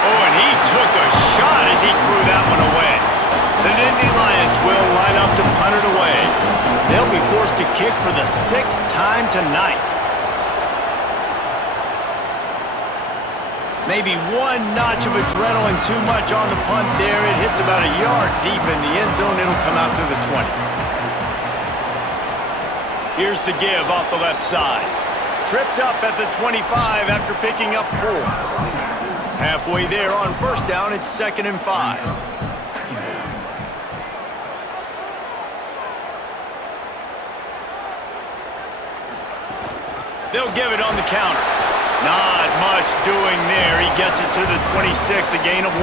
Oh, and he took a shot as he threw that one away. The Nittany Lions will line up to punt it away. They'll be forced to kick for the 6th time tonight. Maybe one notch of adrenaline too much on the punt there. It hits about a yard deep in the end zone. It'll come out to the 20. Here's the give off the left side. Tripped up at the 25 after picking up 4. Halfway there on first down, it's 2nd and 5. They'll give it on the counter. Not much doing there. He gets it to the 26, a gain of 1.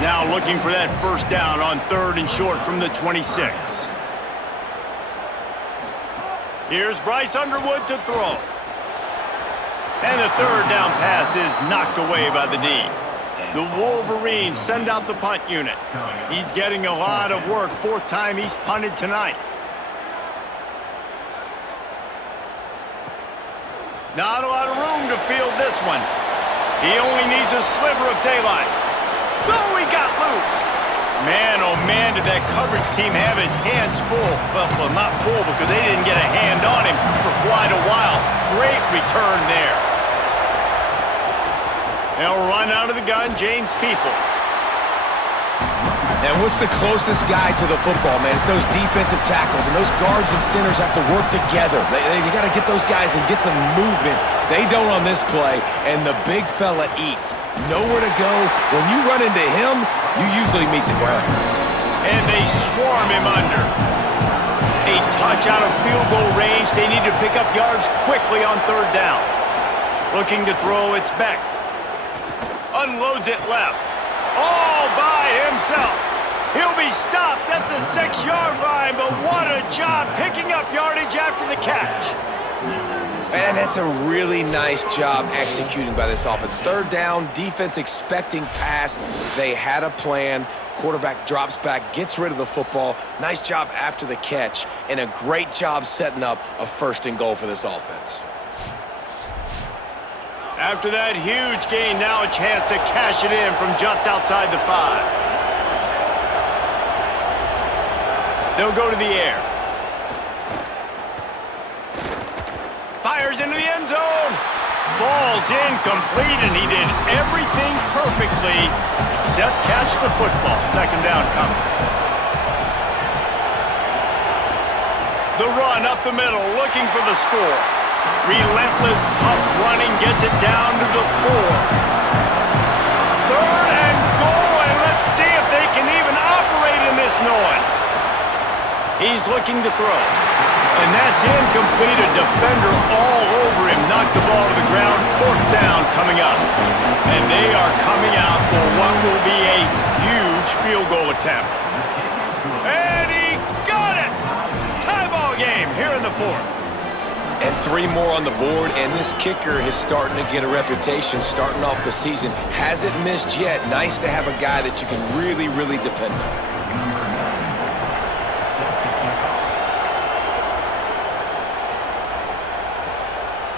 Now looking for that first down on 3rd and short from the 26. Here's Bryce Underwood to throw. And the 3rd down pass is knocked away by the D. The Wolverines send out the punt unit. He's getting a lot of work. 4th time he's punted tonight. Not a lot of room to field this one. He only needs a sliver of daylight. Oh, he got loose. Man, oh man, did that coverage team have its hands full. Well, not full because they didn't get a hand on him for quite a while. Great return there. They'll run out of the gun, James Peoples. And what's the closest guy to the football, man? It's those defensive tackles, and those guards and centers have to work together. They got to get those guys and get some movement. They don't on this play, and the big fella eats. Nowhere to go. When you run into him, you usually meet the ground. And they swarm him under. A touch out of field goal range. They need to pick up yards quickly on 3rd down. Looking to throw, it's Beck. Unloads it left. All by himself. He'll be stopped at the 6-yard line, but what a job picking up yardage after the catch. And that's a really nice job executing by this offense. 3rd down, defense expecting pass. They had a plan. Quarterback drops back, gets rid of the football. Nice job after the catch, and a great job setting up a 1st and goal for this offense. After that huge gain, now a chance to cash it in from just outside the 5. They'll go to the air. Fires into the end zone. Falls incomplete, and he did everything perfectly except catch the football. 2nd down coming. The run up the middle, looking for the score. Relentless, tough running, gets it down to the 4. 3rd and goal, and let's see if they can even operate in this noise. He's looking to throw. And that's incomplete. A defender all over him. Knocked the ball to the ground. 4th down coming up. And they are coming out for what will be a huge field goal attempt. And he got it! Tie ball game here in the 4th. And 3 more on the board, and this kicker is starting to get a reputation starting off the season. Hasn't missed yet. Nice to have a guy that you can really, really depend on.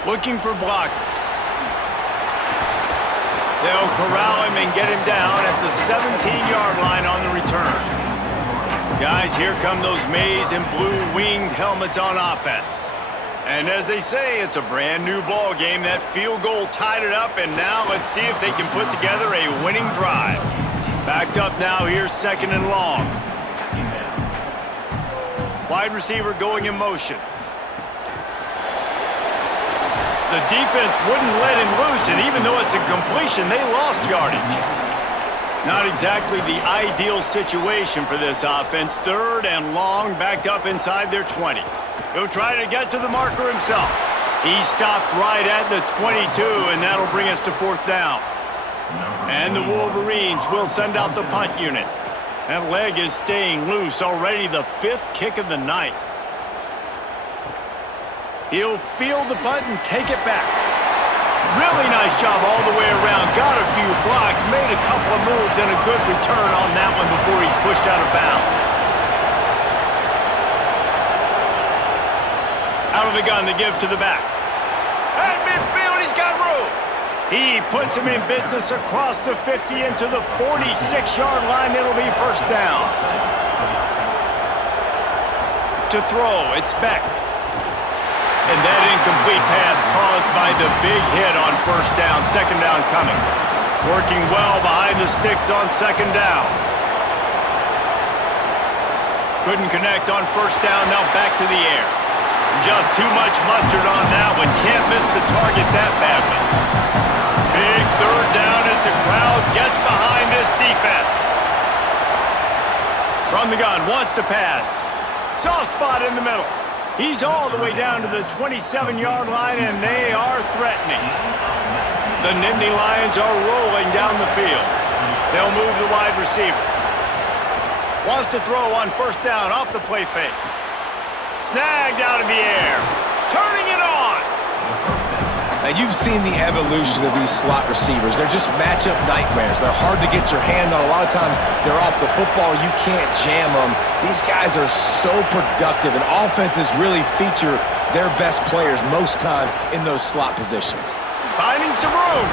Looking for blockers. They'll corral him and get him down at the 17-yard line on the return. Guys, here come those maize and blue winged helmets on offense. And as they say, it's a brand new ball game. That field goal tied it up, and now let's see if they can put together a winning drive. Backed up now, here's 2nd and long. Wide receiver going in motion. The defense wouldn't let him loose, and even though it's a completion, they lost yardage. Not exactly the ideal situation for this offense. 3rd and long, backed up inside their 20. He'll try to get to the marker himself. He stopped right at the 22, and that'll bring us to 4th down. And the Wolverines will send out the punt unit. That leg is staying loose, already the 5th kick of the night. He'll field the punt and take it back. Really nice job all the way around. Got a few blocks, made a couple of moves, and a good return on that one before he's pushed out of bounds. Out of the gun to give to the back. At midfield, he's got room. He puts him in business across the 50 into the 46-yard line. It'll be first down. To throw, it's Beck. And that incomplete pass caused by the big hit on first down. Second down coming. Working well behind the sticks on second down. Couldn't connect on first down. Now back to the air. Just too much mustard on that one. Can't miss the target that badly. Big third down as the crowd gets behind this defense. From the gun, wants to pass. Soft spot in the middle. He's all the way down to the 27-yard line, and they are threatening. The Nittany Lions are rolling down the field. They'll move the wide receiver. Wants to throw on first down off the play fake. Snagged out of the air. Turning it on. Now, you've seen the evolution of these slot receivers. They're just matchup nightmares. They're hard to get your hand on. A lot of times, they're off the football. You can't jam them. These guys are so productive, and offenses really feature their best players most time in those slot positions. Finding some room.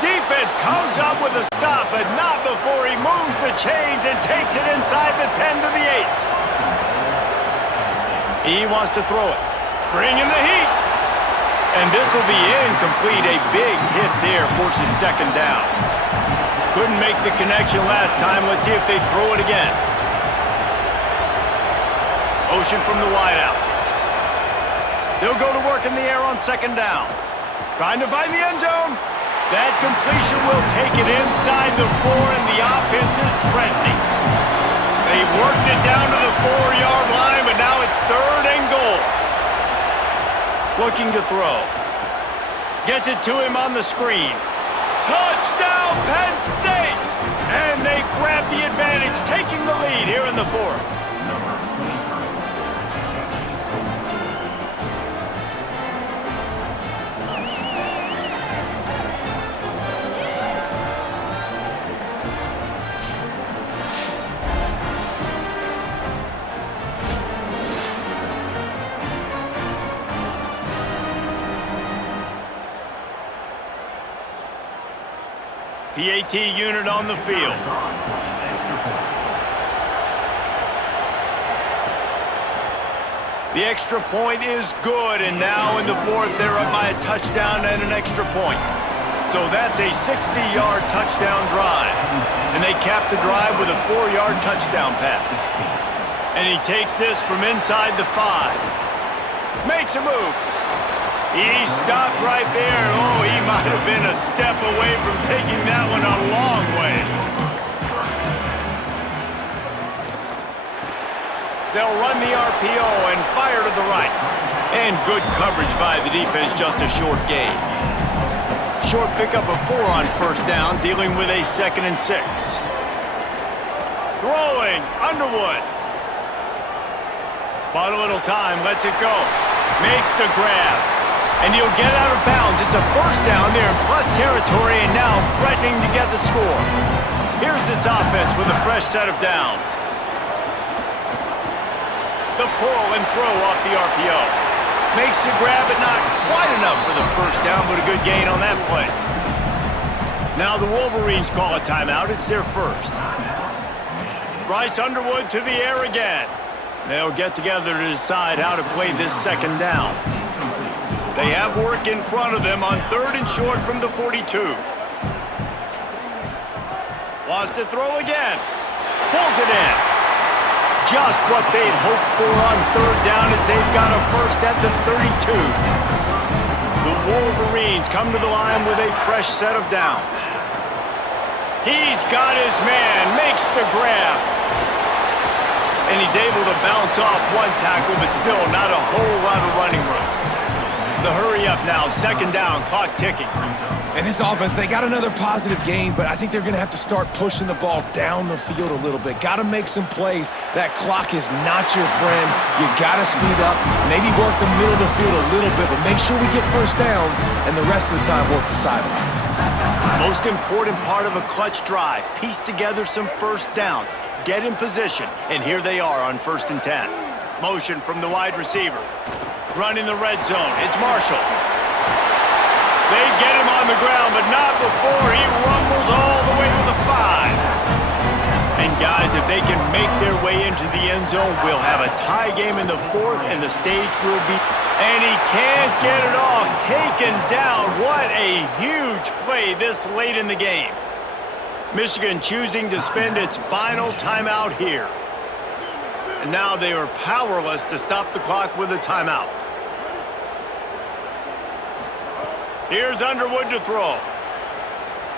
Defense comes up with a stop, but not before he moves the chains and takes it inside the 10 to the 8. He wants to throw it. Bring in the heat. And this will be incomplete. A big hit there forces second down. Couldn't make the connection last time. Let's see if they throw it again. Motion from the wideout. They'll go to work in the air on second down. Trying to find the end zone. That completion will take it inside the 4, and the offense is threatening. They worked it down to the 4-yard line, but now it's third and goal. Looking to throw. Gets it to him on the screen. Touchdown, Penn State! And they grab the advantage, taking the lead here in the 4th. PAT unit on the field. The extra point is good, and now in the 4th, they're up by a touchdown and an extra point. So that's a 60-yard touchdown drive. And they cap the drive with a 4-yard touchdown pass. And he takes this from inside the 5. Makes a move. He stopped right there. Oh, he might have been a step away from taking that one a long way. They'll run the RPO and fire to the right. And good coverage by the defense, just a short gain. Short pickup of 4 on first down, dealing with a 2nd and 6. Throwing, Underwood. Bought a little time, lets it go. Makes the grab. And he'll get out of bounds. It's a first down there in plus territory, and now threatening to get the score. Here's this offense with a fresh set of downs. The pull and throw off the RPO. Makes the grab, but not quite enough for the first down, but a good gain on that play. Now the Wolverines call a timeout. It's their first. Bryce Underwood to the air again. They'll get together to decide how to play this second down. They have work in front of them on 3rd and short from the 42. Wants to throw again. Pulls it in. Just what they'd hoped for on 3rd down as they've got a first at the 32. The Wolverines come to the line with a fresh set of downs. He's got his man. Makes the grab. And he's able to bounce off one tackle, but still not a whole lot of running room. The hurry up now, second down, clock ticking. And this offense, they got another positive gain, but I think they're going to have to start pushing the ball down the field a little bit. Got to make some plays. That clock is not your friend. You got to speed up, maybe work the middle of the field a little bit, but make sure we get first downs, and the rest of the time work the sidelines. Most important part of a clutch drive, piece together some first downs, get in position, and here they are on 1st and 10. Motion from the wide receiver. Running the red zone, it's Marshall. They get him on the ground, but not before he rumbles all the way to the 5. And guys, if they can make their way into the end zone, we'll have a tie game in the 4th, and the stage will be... And he can't get it off. Taken down. What a huge play this late in the game. Michigan choosing to spend its final timeout here. And now they are powerless to stop the clock with a timeout. Here's Underwood to throw.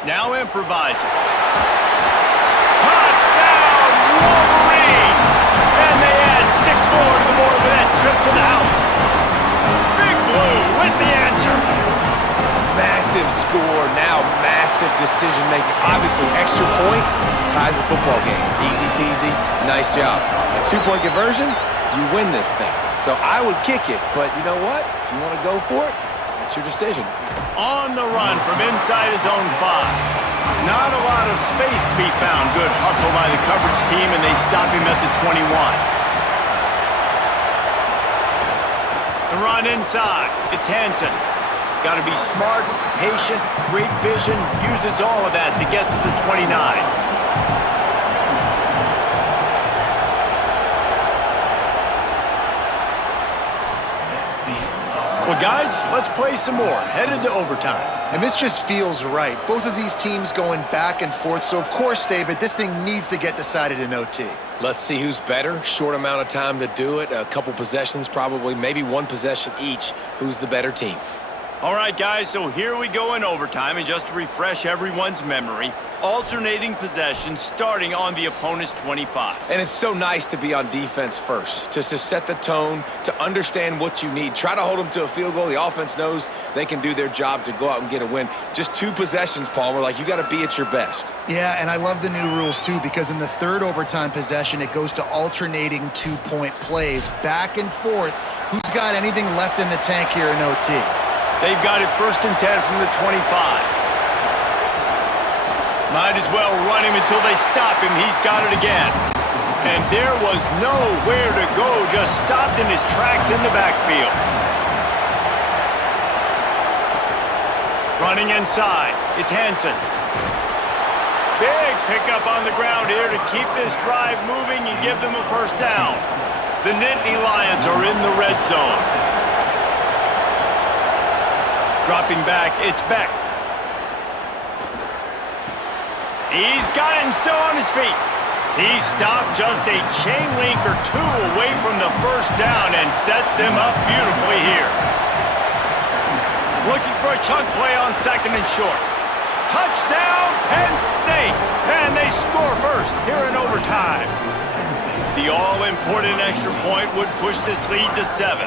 Now improvising. Touchdown, Wolverines! And they add 6 more to the board with that trip to the house. Big Blue with the answer. Massive score, now massive decision-making. Obviously, extra point ties the football game. Easy peasy, nice job. A 2-point conversion, you win this thing. So I would kick it, but you know what? If you want to go for it, that's your decision. On the run from inside his own 5. Not a lot of space to be found. Good hustle by the coverage team, and they stop him at the 21. The run inside. It's Hansen. Got to be smart, patient, great vision. Uses all of that to get to the 29. Well, guys, let's play some more. Headed to overtime. And this just feels right. Both of these teams going back and forth. So, of course, David, this thing needs to get decided in OT. Let's see who's better. Short amount of time to do it. A couple possessions probably, maybe one possession each. Who's the better team? All right, guys, so here we go in overtime. And just to refresh everyone's memory, alternating possessions starting on the opponent's 25. And it's so nice to be on defense first, to set the tone, to understand what you need. Try to hold them to a field goal. The offense knows they can do their job to go out and get a win. Just 2 possessions, Palmer. Like, you got to be at your best. Yeah, and I love the new rules, too, because in the 3rd overtime possession, it goes to alternating 2-point plays, back and forth. Who's got anything left in the tank here in OT? They've got it 1st and 10 from the 25. Might as well run him until they stop him. He's got it again. And there was nowhere to go, just stopped in his tracks in the backfield. Running inside, it's Hansen. Big pickup on the ground here to keep this drive moving and give them a 1st down. The Nittany Lions are in the red zone. Dropping back, it's Beck. He's got it and still on his feet. He stopped just a chain link or 2 away from the 1st down and sets them up beautifully here. Looking for a chunk play on 2nd and short. Touchdown, Penn State! And they score first here in overtime. The all-important extra point would push this lead to 7.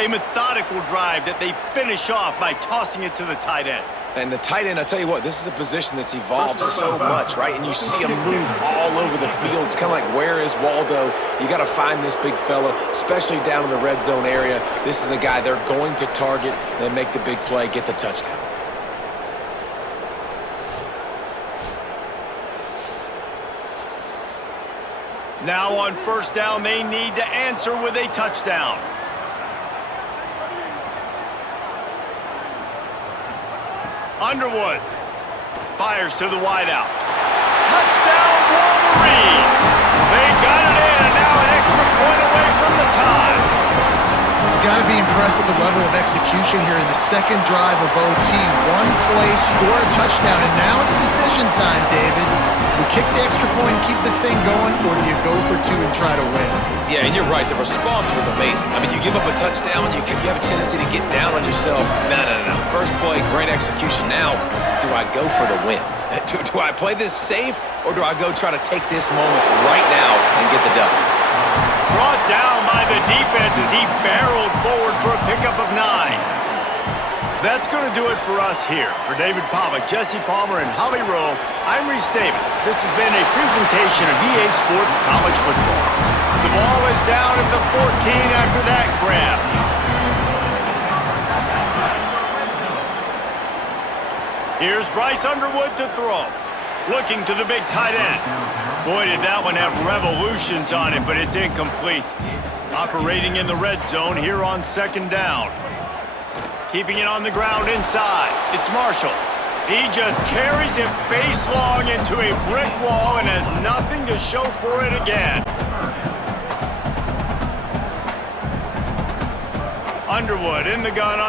A methodical drive that they finish off by tossing it to the tight end. And the tight end, I tell you what, this is a position that's evolved so much, right? And you see him move all over the field. It's kind of like, where is Waldo? You got to find this big fella, especially down in the red zone area. This is the guy they're going to target and make the big play, get the touchdown. Now on 1st down, they need to answer with a touchdown. Underwood fires to the wideout. Touchdown, Wolverines! They got it in, and now an extra point away from the tie. Got to be impressed with the level of execution here in the 2nd drive of OT. 1 play, score a touchdown, and now it's decision time, David. You kick the extra point and keep this thing going, or do you go for 2 and try to win? Yeah, and you're right. The response was amazing. I mean, you give up a touchdown, you have a tendency to get down on yourself. No. 1st play, great execution. Now, do I go for the win? Do I play this safe, or do I go try to take this moment right now and get the W? Brought down by the defense as he barreled forward for a pickup of 9. That's going to do it for us here. For David Pollack, Jesse Palmer, and Holly Rowe, I'm Reese Davis. This has been a presentation of EA Sports College Football. The ball is down at the 14 after that grab. Here's Bryce Underwood to throw. Looking to the big tight end. Boy, did that one have revolutions on it, but it's incomplete. Operating in the red zone here on 2nd down. Keeping it on the ground inside. It's Marshall. He just carries it face long into a brick wall and has nothing to show for it again. Underwood in the gun.